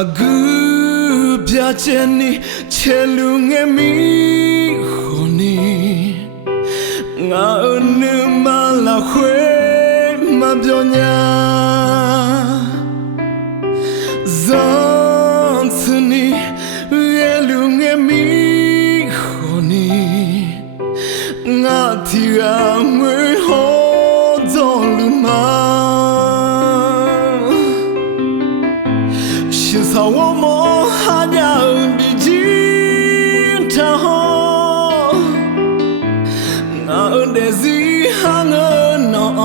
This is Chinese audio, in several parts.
Aku biasa ni celungemi honi ngau malah kue mabionya zon seni celungemi honi ngatia mui ho zoluma 是草我莫哈娘比金他好，我的是哈我孬，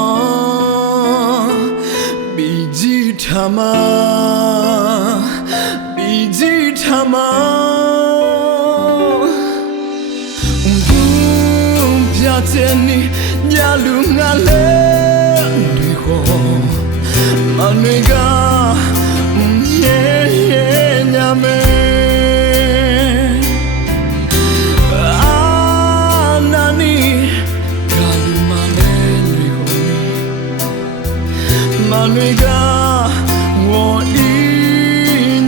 比金他妈，比金他妈，不要见你家路俺来对过，马内个。 Nyame Anani Kalumane Manuiga Wo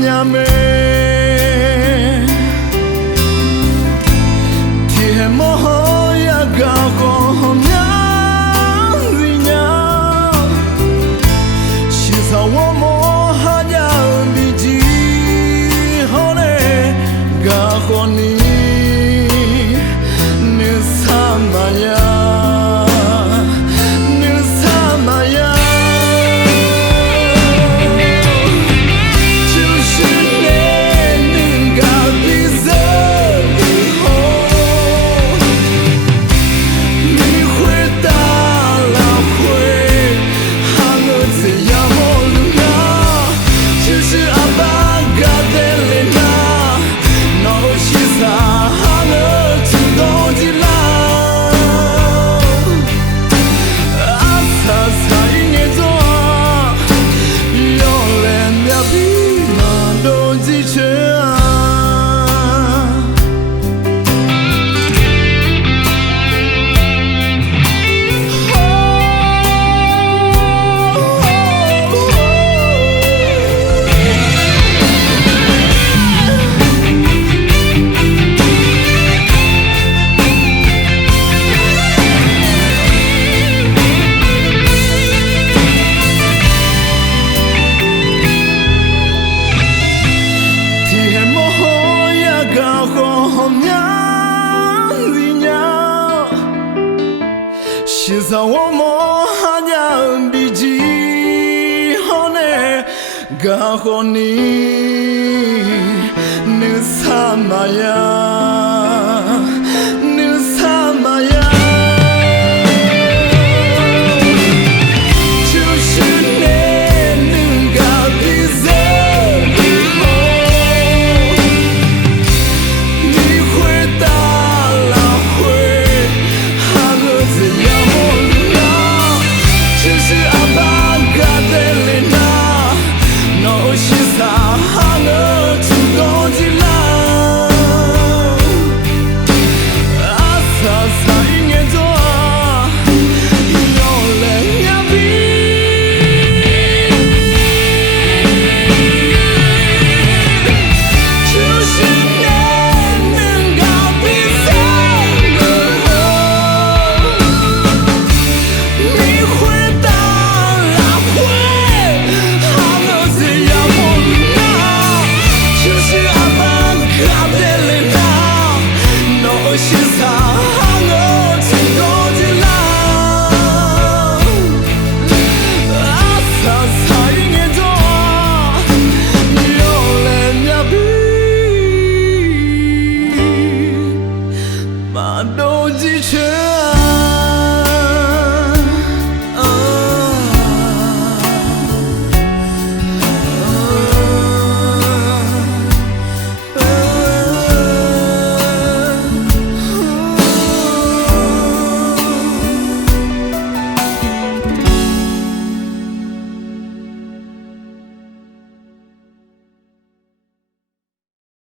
Nyame Tie moho ya ga ko nyang Shisa wo mo Gahoni Nisamaya Nisamaya 就是你能够比这以后，你会打了会，还能怎样么了？就是阿爸嘎的脸呐。 是在我莫哈娘比起好呢，噶好你，你啥嘛呀？